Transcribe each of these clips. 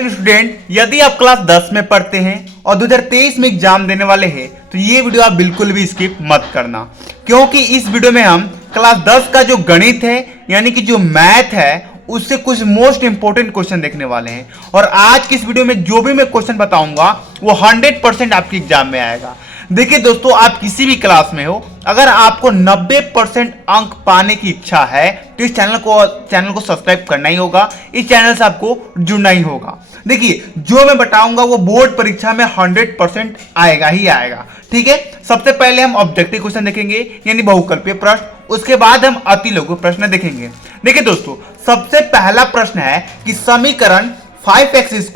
Student, यदि आप class 10 में पढ़ते हैं और 2023 में एग्जाम देने वाले हैं तो ये वीडियो आप बिल्कुल भी स्किप मत करना, क्योंकि इस वीडियो में हम क्लास 10 का जो गणित है यानी कि जो मैथ है उससे कुछ मोस्ट इंपोर्टेंट क्वेश्चन देखने वाले हैं। और आज की इस वीडियो में जो भी मैं क्वेश्चन बताऊंगा वो 100% आपके एग्जाम में आएगा। देखिए दोस्तों, आप किसी भी क्लास में हो, अगर आपको 90% अंक पाने की इच्छा है तो इस चैनल को सब्सक्राइब करना ही होगा, इस चैनल से आपको जुड़ना ही होगा। देखिए, जो मैं बताऊंगा वो बोर्ड परीक्षा में 100% आएगा ही आएगा। ठीक है, सबसे पहले हम ऑब्जेक्टिव क्वेश्चन देखेंगे यानी बहुकल्पीय प्रश्न, उसके बाद हम अति लघु प्रश्न देखेंगे। देखिए दोस्तों, सबसे पहला प्रश्न है कि समीकरण 5x²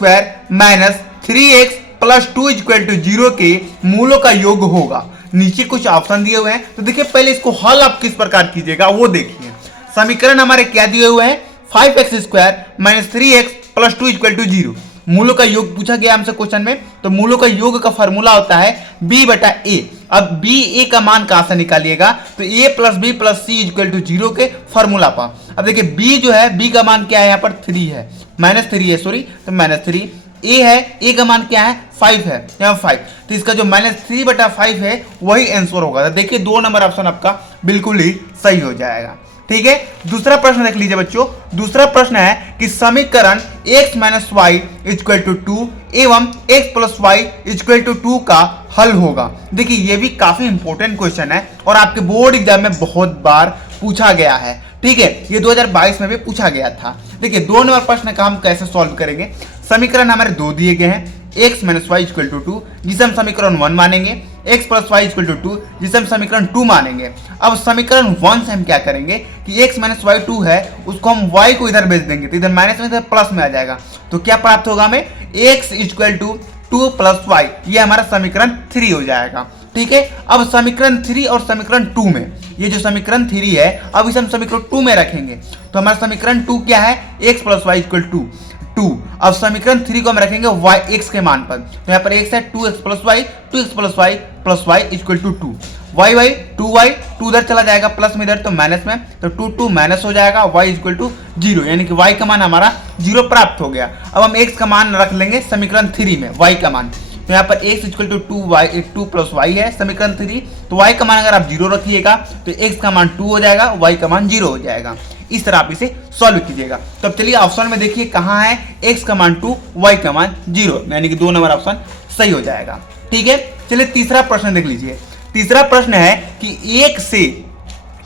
- 3x + 2 = 0 के मूलों का योग होगा। नीचे कुछ ऑप्शन दिए हुए हैं, तो देखिए पहले इसको हल आप किस प्रकार कीजिएगा वो देखिए। समीकरण हमारे क्या दिए हुए हैं, 5x² - 3x + 2 = 0। मूलों का योग पूछा गया हमसे क्वेश्चन में, तो मूलों का योग का फॉर्मूला होता है b/a। अब b a का मान कहां से निकालिएगा, तो a + b + c = 0 के फॉर्मूला पर। अब देखिए b जो है, b का मान क्या है, यहाँ पर 3 है, -3 है, सॉरी, तो -3। a है, a का मान क्या है, 5 है, यहाँ 5, तो इसका जो -3/5 है वही आंसर होगा। तो देखिए 2 नंबर ऑप्शन आपका बिल्कुल ही सही हो जाएगा। ठीक है, दूसरा प्रश्न देख लीजिए बच्चों। दूसरा प्रश्न है कि समीकरण x - y = 2 एवं x + y = 2 का हल होगा। देखिए ये भी काफी इंपॉर्टेंट क्वेश्चन है और आपके बोर्ड एग्जाम में बहुत बार पूछा गया है। ठीक है, ये 2022 में भी पूछा गया था। देखिए 2 नंबर प्रश्न का हम कैसे सॉल्व करेंगे। समीकरण हमारे 2 दिए गए हैं, x - y = 2 जिसे हम समीकरण 1 मानेंगे, x + y = 2 जिसे हम समीकरण 2 मानेंगे। अब समीकरण 1 से हम क्या करेंगे कि x - y 2 है, उसको हम y को इधर भेज देंगे, तो इधर माइनस में इधर प्लस में आ जाएगा। तो क्या प्राप्त होगा हमें, x = 2 + y, ये हमारा समीकरण 3 हो जाएगा। ठीक है, अब समीकरण 3 और समीकरण 2 में, ये जो समीकरण 3 है अब इसे हम समीकरण 2 में रखेंगे, तो हमारा समीकरण 2 क्या है, x + y = 2। अब समीकरण 3 को हम रखेंगे x के मान पर, तो यहाँ पर x है 2x + y, 2x + y + y = 2। y 2 उधर चला जाएगा प्लस में इधर, तो माइनस में, तो 2 माइनस हो जाएगा, y = 0, यानी कि y का मान हमारा 0 प्राप्त हो गया। अब हम x का मान रख लेंगे समीकरण 3 में, y का मान, तो यहाँ पर x = 2 + y है समीकरण 3, तो y का मान अगर आप 0 रखिएगा तो x का मान 2 हो जाएगा, y का मान 0 हो जाएगा। इस तरह आप इसे सॉल्व कीजिएगा। तो अब चलिए ऑप्शन में देखिए कहाँ है, x का मान 2, y का मान 0, यानी कि 2 नंबर ऑप्शन सही हो जाएगा। ठीक है, चलिए तीसरा प्रश्न देख लीजिए। तीसरा प्रश्न है कि 1 से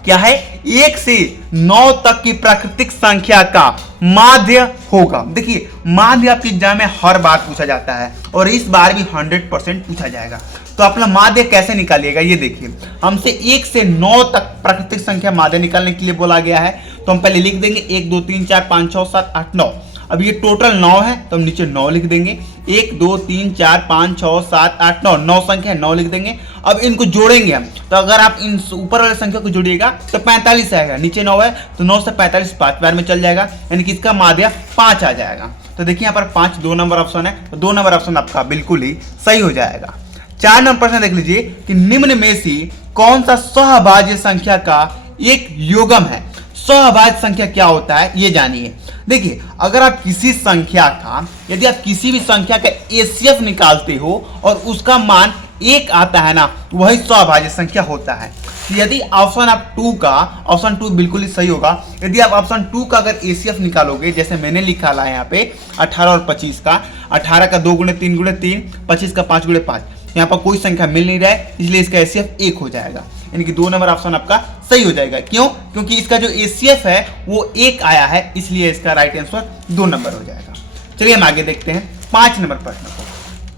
क्या है, 1 से 9 तक की प्राकृतिक संख्या का माध्य होगा। देखिए माध्य आपके एग्जाम में हर बार पूछा जाता है और इस बार भी 100% पूछा जाएगा। तो अपना माध्य कैसे निकालिएगा ये देखिए। हमसे 1 से 9 तक प्राकृतिक संख्या माध्य निकालने के लिए बोला गया है, तो हम पहले लिख देंगे 1 2 3 4 5 6 7 8 9। अब ये टोटल 9 है तो हम नीचे 9 लिख देंगे, 1 2 3 4 5 6 7 8 9, 9 संख्या है, 9 लिख देंगे। अब इनको जोड़ेंगे हम, तो अगर आप इन ऊपर वाले संख्या को जोड़िएगा तो 45 आएगा, नीचे 9 है तो 9 से 45 5 बार में चल जाएगा, यानी कि इसका माध्य 5 आ जाएगा। तो देखिए यहाँ पर 5 2 नंबर ऑप्शन है, तो 2 नंबर ऑप्शन आपका बिल्कुल ही सही हो जाएगा। 4 नंबर प्रश्न देख लीजिए कि निम्न में से कौन सा सहभाज्य संख्या का एक योगम है। सहभाज्य संख्या क्या होता है ये जानिए। देखिए अगर आप किसी संख्या का, यदि आप किसी भी संख्या का एचसीएफ निकालते हो और उसका मान 1 आता है ना, वही सहभाज्य संख्या होता है। यदि ऑप्शन आप 2 का, ऑप्शन 2 बिल्कुल ही सही होगा। यदि आप ऑप्शन 2 का अगर एचसीएफ निकालोगे, जैसे मैंने लिखा है यहाँ पे 18 और 25 का, 18 का 2 × 3 × 3, 25 का 5 × 5, यहाँ पर कोई संख्या मिल नहीं रहा है, इसलिए इसका एचसीएफ 1 हो जाएगा, यानी कि 2 नंबर ऑप्शन आपका सही हो जाएगा। क्यों? क्योंकि इसका जो एचसीएफ है वो 1 आया है, इसलिए इसका राइट आंसर 2 नंबर हो जाएगा। चलिए हम आगे देखते हैं 5 नंबर प्रश्न को।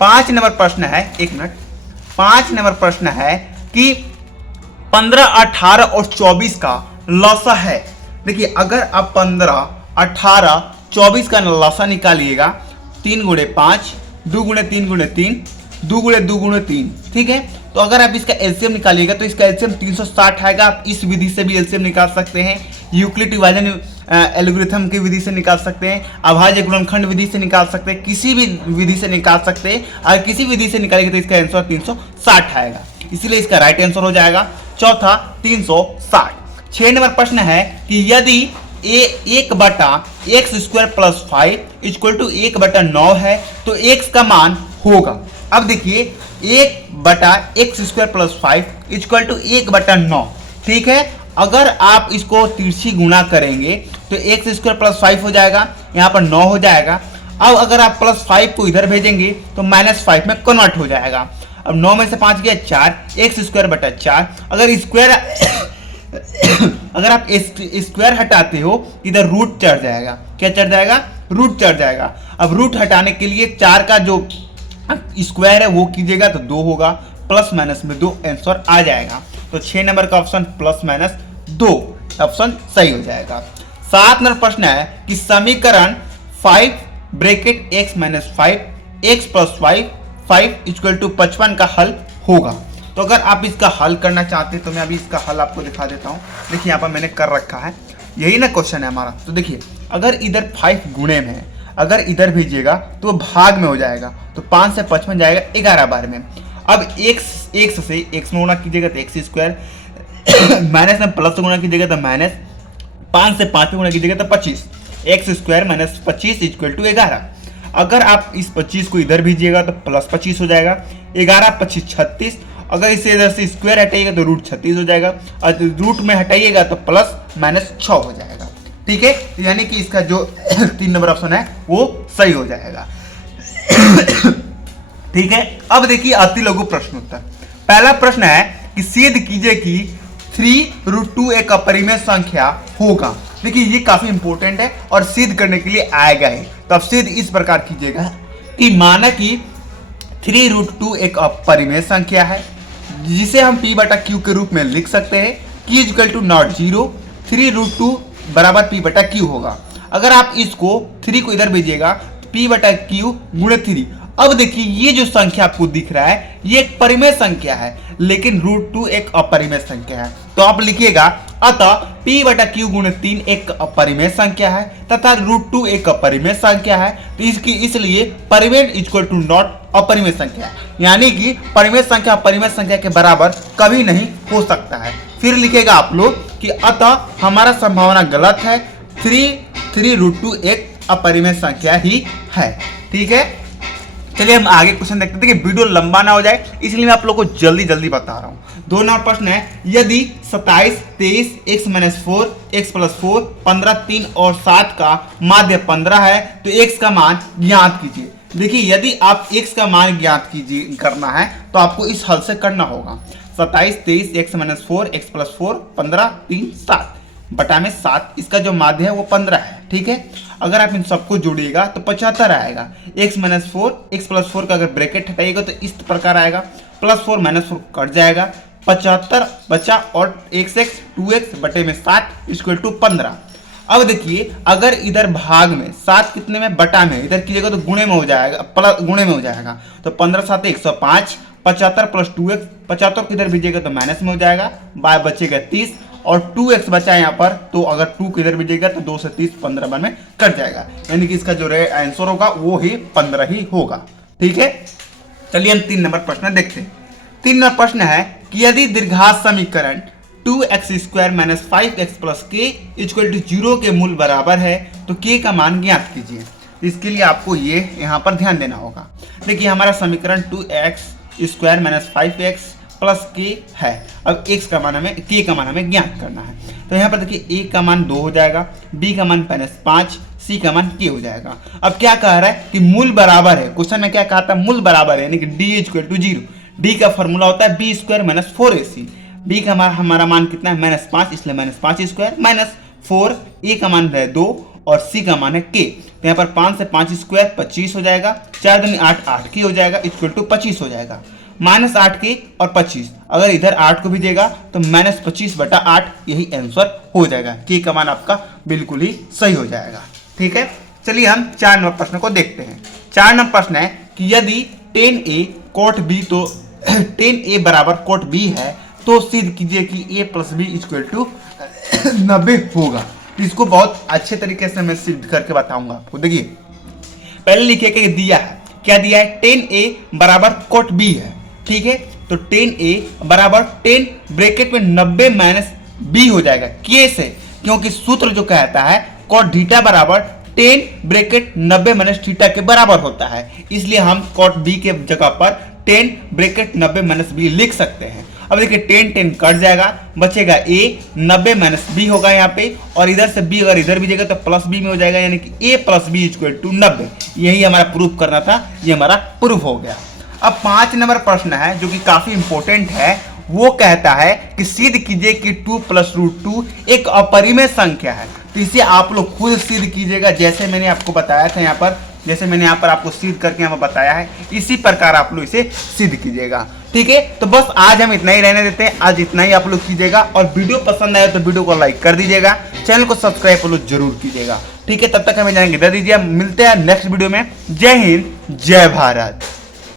5 नंबर प्रश्न है, 1 मिनट, 5 नंबर प्रश्न है कि 15 18 और 24 का लसा है। देखिए अगर आप 15 18 24 का लसा निकालिएगा, 3 × 5, 2 × 3 × 3, 2 × 2 × 3, ठीक है। तो अगर आप इसका एलसीएम निकालिएगा तो इसका एलसीएम 360 आएगा। आप इस विधि से भी एलसीएम निकाल सकते हैं, यूक्लिड विभाजन एल्गोरिथम की विधि से निकाल सकते हैं, अभाज्य गुणनखंड विधि से निकाल सकते हैं, किसी भी विधि से निकाल सकते हैं। अगर किसी विधि से निकालेंगे तो इसका आंसर 360 आएगा, इसीलिए इसका राइट आंसर हो जाएगा चौथा 360। 6 नंबर प्रश्न है कि यदि ए 1/x² + 5 = 1/9 है, तो x का मान होगा। अब देखिए 1/x² + 5 = 1/9, ठीक है। अगर आप इसको तिरछी गुणा करेंगे तो x² + 5 हो जाएगा, यहाँ पर 9 हो जाएगा। अब अगर आप +5 को इधर भेजेंगे तो -5 में कन्वर्ट हो जाएगा। अब 9 में से 5 गया 4, x² / 4। अगर स्क्वायर अगर आप स्क्वायर हटाते हो इधर रूट चढ़ जाएगा। क्या चढ़ जाएगा? रूट चढ़ जाएगा। अब रूट हटाने के लिए 4 का जो स्क्वायर है वो कीजिएगा तो 2 होगा, प्लस माइनस में 2 आंसर आ जाएगा। तो 6 नंबर का ऑप्शन +-2 ऑप्शन सही हो जाएगा। 7 नंबर प्रश्न है कि समीकरण 5 ब्रैकेट x - 5 x + 5 = 55 का हल होगा। तो अगर आप इसका हल करना चाहते हैं तो मैं अभी इसका हल आपको दिखा देता हूँ। देखिए यहाँ पर मैंने कर रखा है, यही ना क्वेश्चन है हमारा। तो देखिए अगर इधर 5 गुणे में है, अगर इधर भेजिएगा तो भाग में हो जाएगा, तो 5 से 55 जाएगा 11 बार में। अब x से x में गुणा कीजिएगा तो x², माइनस में प्लस से गुणा कीजिएगा तो माइनस, 5 से 5 में गुणा कीजिएगा तो 25, x² - 25 = 11। अगर आप इस 25 को इधर भेजिएगा तो +25 हो जाएगा, 11 × 25 = 36। अगर इसे इधर से स्क्वायर हटाइएगा तो √36 हो जाएगा, और रूट में हटाइएगा तो +-6 हो जाएगा, ठीक है। यानी कि इसका जो 3 नंबर ऑप्शन है वो सही हो जाएगा, ठीक है। अब देखिए अति लघु प्रश्न उत्तर। पहला प्रश्न है कि सिद्ध कीजिए कि 3√2 एक अपरिमेय संख्या होगा। देखिए ये काफी इंपॉर्टेंट है और सिद्ध करने के लिए आएगा ही। तो अब सिद्ध इस प्रकार कीजिएगा कि माना कि 3√2 एक अपरिमेय संख्या है जिसे हम p/q के रूप में लिख सकते हैं। q = not 0, 3√2 = p/q होगा। अगर आप इसको 3 को इधर भेजिएगा तो p/q × 3। अब देखिए ये जो संख्या आपको दिख रहा है ये एक परिमेय संख्या है, लेकिन √2 एक अपरिमेय संख्या है। तो आप लिखिएगा अतः p/q × 3 एक अपरिमेय संख्या है तथा √2 एक अपरिमेय संख्या है। तो इसकी इसलिए परिमेय = नॉट अपरिमेय संख्या, यानी कि परिमेय संख्या अपरिमेय संख्या के बराबर कभी नहीं हो सकता है। फिर लिखेगा आप लोग कि अतः हमारा संभावना गलत है, 3√2 एक अपरिमेय संख्या ही है, ठीक है। चलिए हम आगे क्वेश्चन देखते हैं। देखिए वीडियो लंबा ना हो जाए इसलिए मैं आप लोगों को जल्दी जल्दी बता रहा हूँ। 2 नंबर प्रश्न है यदि 27, 23, x - 4 x + 4 15, 3 और 7 का माध्य 15 है तो x का मान ज्ञात कीजिए। देखिए यदि आप x का मान ज्ञात कीजिए करना है तो आपको इस हल से करना होगा। 27, 23 x - 4 x + 4 15, 3, 7 बटा में 7, इसका जो माध्य है वो 15 है, ठीक है। अगर आप इन सबको जोड़िएगा तो 75 आएगा। x - 4 x + 4 का अगर ब्रैकेट हटाइएगा तो इस प्रकार आएगा, +4 - 4 कट जाएगा, 75 बचा और x 2x बटे में 7 = 15। अब देखिए अगर इधर भाग में 7 कितने में बटा में इधर कीजिएगा तो गुणे में हो जाएगा, गुणे में हो जाएगा। तो 15 × 7 = 105, 75 + 2x, 75 को इधर भेजिएगा तो माइनस में हो जाएगा, बाय बचेगा 30 और 2x बचा यहाँ पर। तो अगर 2 को इधर भेजिएगा तो 2 से 30 15 बार में कट जाएगा, यानी कि इसका जो आंसर होगा वो ही 15 ही होगा, ठीक है। चलिए हम 3 नंबर प्रश्न देखते हैं। 3 नंबर प्रश्न है कि यदि द्विघात समीकरण 2x² - 5x + k = 0 के मूल बराबर है तो k का मान ज्ञात कीजिए। इसके लिए आपको ये यहाँ पर ध्यान देना होगा। देखिए हमारा समीकरण 2x² - 5x + k है। अब x का मान हमें k का मान हमें ज्ञात करना है। तो यहाँ पर देखिए a का मान 2 हो जाएगा, b का मान -5, c का मान k हो जाएगा। अब क्या कह रहा है कि मूल बराबर है। क्वेश्चन में क्या कहा था? मूल बराबर है, यानी कि d = 0। d का फॉर्मूला होता है b² - 4ac। b का हमारा मान कितना है? -5, इसलिए -5² -4, a का मान है 2 और c का मान है k। तो यहाँ पर 5 से 5² 25 हो जाएगा, 4 दूनी 8, 8k हो जाएगा, = 25 हो जाएगा। -8k और 25, अगर इधर 8 को भी देगा तो -25/8 यही आंसर हो जाएगा। k का मान आपका बिल्कुल ही सही हो जाएगा, ठीक है। चलिए हम 4 नंबर प्रश्न को देखते हैं। 4 नंबर प्रश्न है कि यदि 10a cot b तो 10a = cot b है तो सिद्ध कीजिए कि a + b = 90 होगा। इसको बहुत अच्छे तरीके से मैं सिद्ध करके बताऊंगा आपको। देखिए पहले लिखिए कि दिया है, क्या दिया है? 10a = cot b है, ठीक है। तो 10a = 10 ब्रैकेट में 90 - b हो जाएगा k से, क्योंकि सूत्र जो कहता है कॉट थीटा बराबर 10 ब्रैकेट 90 माइनस थीटा के बराबर होता है, इसलिए हम कॉट बी के जगह पर 10 ब्रैकेट 90 माइनस बी लिख सकते हैं। अब देखिए 10 10 कट जाएगा, बचेगा a, 90 माइनस बी होगा यहाँ पे, और इधर से b अगर इधर भी जाएगा तो प्लस बी में हो जाएगा, यानी कि a plus b equal to 90। यही हमारा प्रूफ करना था, ये हमारा प्रूफ हो गया। अब 5 नंबर प्रश्न है जो कि काफी इंपॉर्टेंट है। वो कहता है कि सिद्ध कीजिए कि 2 प्लस रूट 2 एक अपरिमेय संख्या है। तो इसे आप लोग खुद सिद्ध कीजिएगा, जैसे मैंने आपको बताया था यहाँ पर, जैसे मैंने यहाँ पर आपको सिद्ध करके यहाँ पर बताया है, इसी प्रकार आप लोग इसे सिद्ध कीजिएगा। ठीक है, तो बस आज हम इतना ही रहने देते हैं, आज इतना ही आप लोग कीजिएगा। और वीडियो पसंद आए तो वीडियो को लाइक कर दीजिएगा, चैनल को सब्सक्राइब आप लोग जरूर कीजिएगा। ठीक है, तब तक हमें जानेंगे दे दीजिए, मिलते हैं नेक्स्ट वीडियो में। जय हिंद, जय भारत।